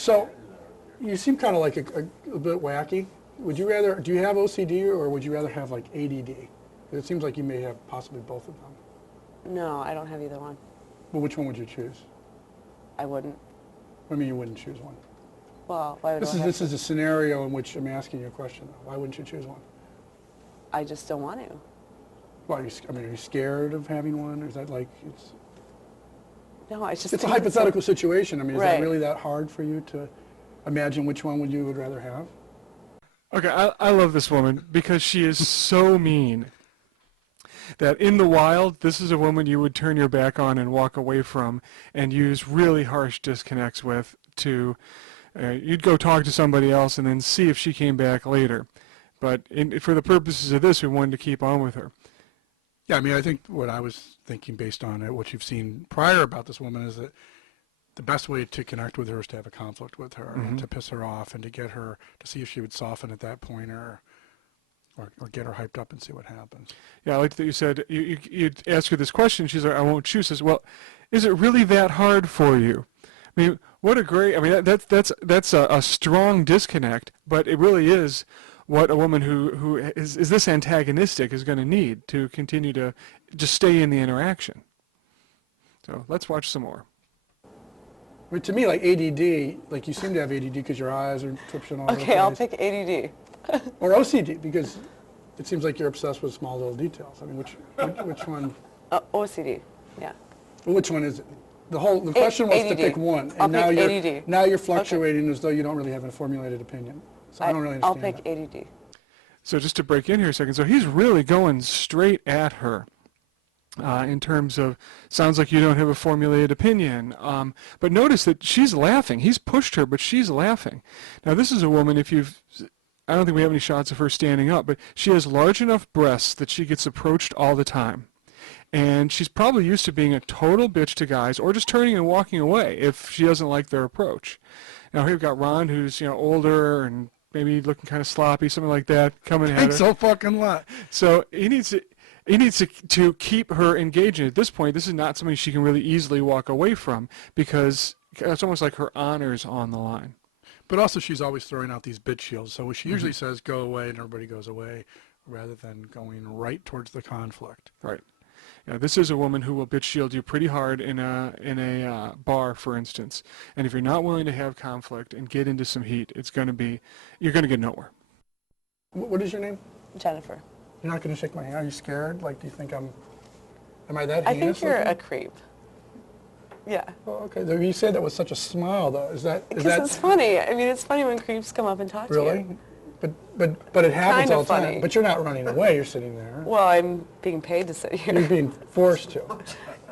So, you seem kind of like a bit wacky. Would you rather, do you have OCD or would you rather have like ADD? It seems like you may have possibly both of them. No, I don't have either one. Well, which one would you choose? I wouldn't. What do you mean you wouldn't choose one? Well, why would This is a scenario in which I'm asking you a question. Why wouldn't you choose one? I just don't want to. Well, are you scared of having one? Or is that like it's? No, I just. It's a hypothetical situation. I mean, is right. that really that hard for you to imagine which one you would rather have? Okay, I love this woman because she is so mean that in the wild, this is a woman you would turn your back on and walk away from and use really harsh disconnects with to, you'd go talk to somebody else and then see if she came back later. But for the purposes of this, we wanted to keep on with her. Yeah, I mean, I think what I was thinking based on what you've seen prior about this woman is that the best way to connect with her is to have a conflict with her and to piss her off and to get her to see if she would soften at that point or get her hyped up and see what happens. Yeah, I like that you said you'd ask her this question. She's like, I won't choose. Says, well, is it really that hard for you? I mean, what a great. I mean, that's a strong disconnect, but it really is what a woman who is this antagonistic is going to need to continue to just stay in the interaction. So let's watch some more. I mean, to me, like ADD, like you seem to have ADD because your eyes are twitching all over the place. Okay, I'll pick ADD. Or OCD, because it seems like you're obsessed with small little details. I mean, which one? OCD, yeah. Well, which one is it? The question was ADD. to pick one, I'll and pick ADD. now you're fluctuating as though you don't really have a formulated opinion. So I don't really understand. I'll pick ADD. So just to break in here a second, so he's really going straight at her. In terms of, sounds like you don't have a formulated opinion. But notice that she's laughing. He's pushed her, but she's laughing. Now this is a woman, I don't think we have any shots of her standing up, but she has large enough breasts that she gets approached all the time. And she's probably used to being a total bitch to guys or just turning and walking away if she doesn't like their approach. Now here we've got Ron, who's older and maybe looking kind of sloppy, something like that, coming at her. Thanks so fucking lot. So he needs to keep her engaged. At this point, this is not something she can really easily walk away from because it's almost like her honor's on the line. But also she's always throwing out these bitch shields. So she usually says go away and everybody goes away rather than going right towards the conflict. Right. Yeah, this is a woman who will bitch shield you pretty hard in a bar, for instance. And if you're not willing to have conflict and get into some heat, you're going to get nowhere. What is your name? Jennifer. You're not going to shake my hand? Are you scared? Like, do you think am I that I heinous? think you're looking? a creep. Yeah. Oh, okay. You said that with such a smile, though. Because it's funny. I mean, it's funny when creeps come up and talk to you. Really? But it happens Kind of all the time. funny. But you're not running away. You're sitting there. Well, I'm being paid to sit here. You're being forced to.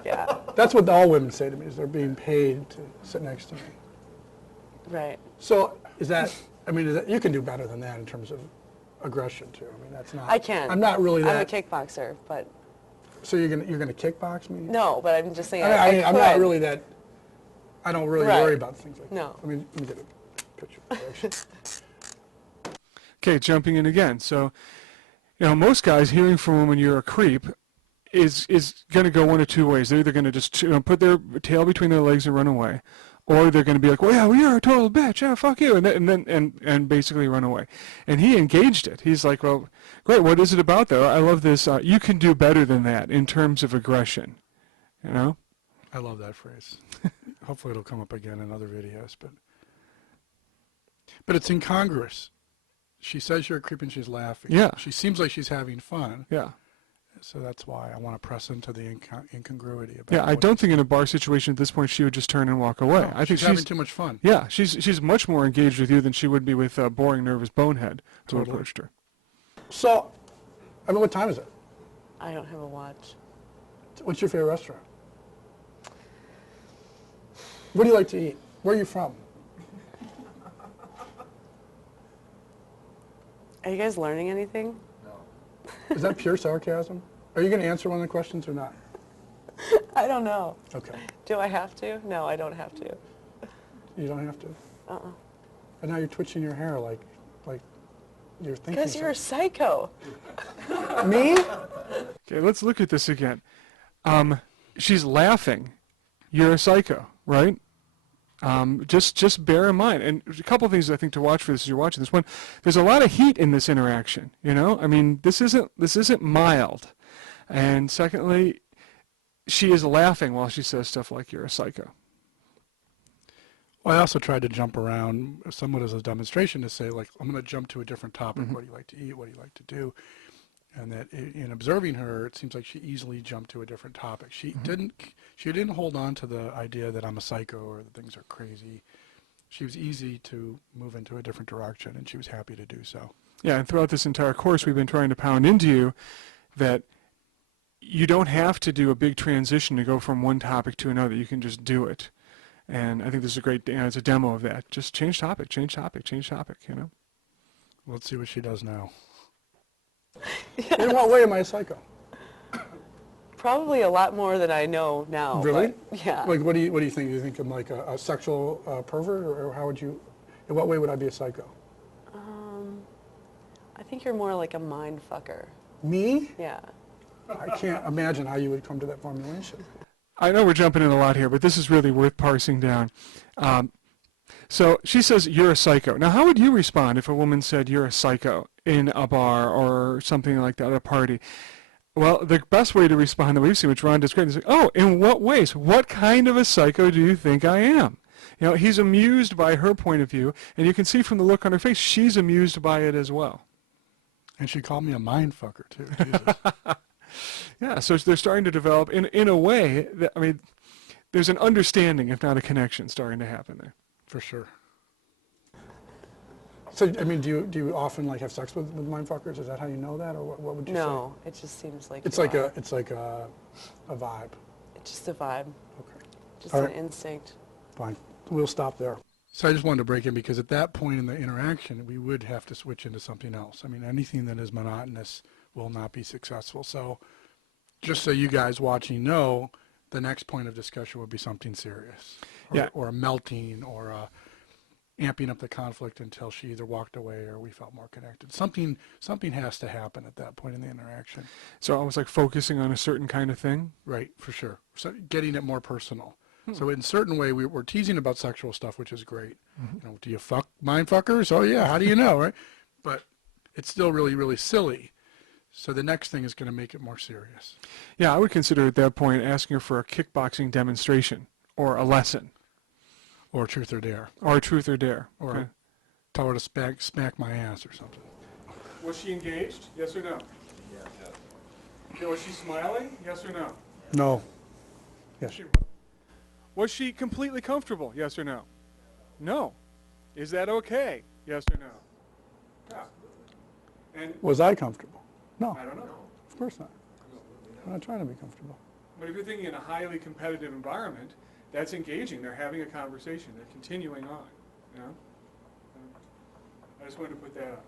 Yeah. That's what all women say to me, is they're being paid to sit next to me. Right. So you can do better than that in terms of aggression, too. I mean, that's not. I can. I'm not really that. I'm a kickboxer, but. So you're gonna kickbox me? No, but I'm just saying. I'm not really that. I don't really worry about things like that. No. I mean, let me get a picture of the Okay, jumping in again. So, most guys hearing from a woman you're a creep is going to go one of two ways. They're either going to just put their tail between their legs and run away, or they're going to be like, well, yeah, well, you're a total bitch. Yeah, fuck you, and basically run away. And he engaged it. He's like, well, great. What is it about though? I love this. You can do better than that in terms of aggression. I love that phrase. Hopefully it'll come up again in other videos, but it's incongruous. She says you're a creep and she's laughing. Yeah. She seems like she's having fun. Yeah. So that's why I want to press into the incongruity. Yeah, I don't think in a bar situation at this point she would just turn and walk away. No, I think she's having too much fun. Yeah, she's much more engaged with you than she would be with a boring, nervous bonehead who approached her. So, what time is it? I don't have a watch. What's your favorite restaurant? What do you like to eat? Where are you from? Are you guys learning anything? No. Is that pure sarcasm? Are you going to answer one of the questions or not? I don't know. Okay. Do I have to? No, I don't have to. You don't have to? Uh-uh. And now you're twitching your hair like you're thinking. Because you're a psycho. Me? Okay, let's look at this again. She's laughing. You're a psycho, right? Just bear in mind, and a couple of things I think to watch for this as you're watching this one. There's a lot of heat in this interaction. You know, I mean, this isn't mild. And secondly, she is laughing while she says stuff like "you're a psycho." Well, I also tried to jump around somewhat as a demonstration to say, like, I'm going to jump to a different topic. Mm-hmm. What do you like to eat? What do you like to do? And that in observing her, it seems like she easily jumped to a different topic. She didn't hold on to the idea that I'm a psycho or that things are crazy. She was easy to move into a different direction, and she was happy to do so. Yeah, and throughout this entire course, we've been trying to pound into you that you don't have to do a big transition to go from one topic to another. You can just do it. And I think this is a great, it's a demo of that. Just change topic, change topic, change topic, you know? Let's see what she does now. Yeah. In what way am I a psycho? Probably a lot more than I know now. Really? But, yeah. Like, what do you think? Do you think I'm like a sexual pervert, or how would you? In what way would I be a psycho? I think you're more like a mind fucker. Me? Yeah. I can't imagine how you would come to that formulation. I know we're jumping in a lot here, but this is really worth parsing down. So she says, "You're a psycho." Now, how would you respond if a woman said, "You're a psycho," in a bar or something like that at a party? Well, the best way to respond that we've seen, which Ron described, is like, "Oh, in what ways? What kind of a psycho do you think I am?" You know, he's amused by her point of view, and you can see from the look on her face, she's amused by it as well. And she called me a mind fucker too. Jesus. Yeah, so they're starting to develop in a way that, I mean, there's an understanding, if not a connection, starting to happen there. For sure. So, I mean, do you often like have sex with mind fuckers? Is that how you know that, or what would you say? No, it just seems like It's you like are. a vibe. It's just a vibe. Okay. Just All an right. instinct. Fine. We'll stop there. So I just wanted to break in because at that point in the interaction, we would have to switch into something else. I mean, anything that is monotonous will not be successful. So just so you guys watching know, the next point of discussion would be something serious. Yeah. Or a melting or a amping up the conflict until she either walked away or we felt more connected. Something has to happen at that point in the interaction. So almost like focusing on a certain kind of thing. Right, for sure. So getting it more personal. So in a certain way, we're teasing about sexual stuff, which is great. You know, do you fuck mind fuckers? Oh yeah, how do you know, right? But it's still really, really silly. So the next thing is going to make it more serious. Yeah, I would consider at that point asking her for a kickboxing demonstration or a lesson Or truth or dare. or a truth or dare. Or Okay. tell her to smack my ass or something. Was she engaged? Yes or no? Yeah. Was she smiling? Yes or no? No. Yes. Was she completely comfortable? Yes or no? No. Is that okay? Yes or no? Yeah. And Was I comfortable? No, I don't know. of course not. I'm not trying to be comfortable. But if you're thinking in a highly competitive environment, that's engaging. They're having a conversation. They're continuing on. You know? I just wanted to put that up.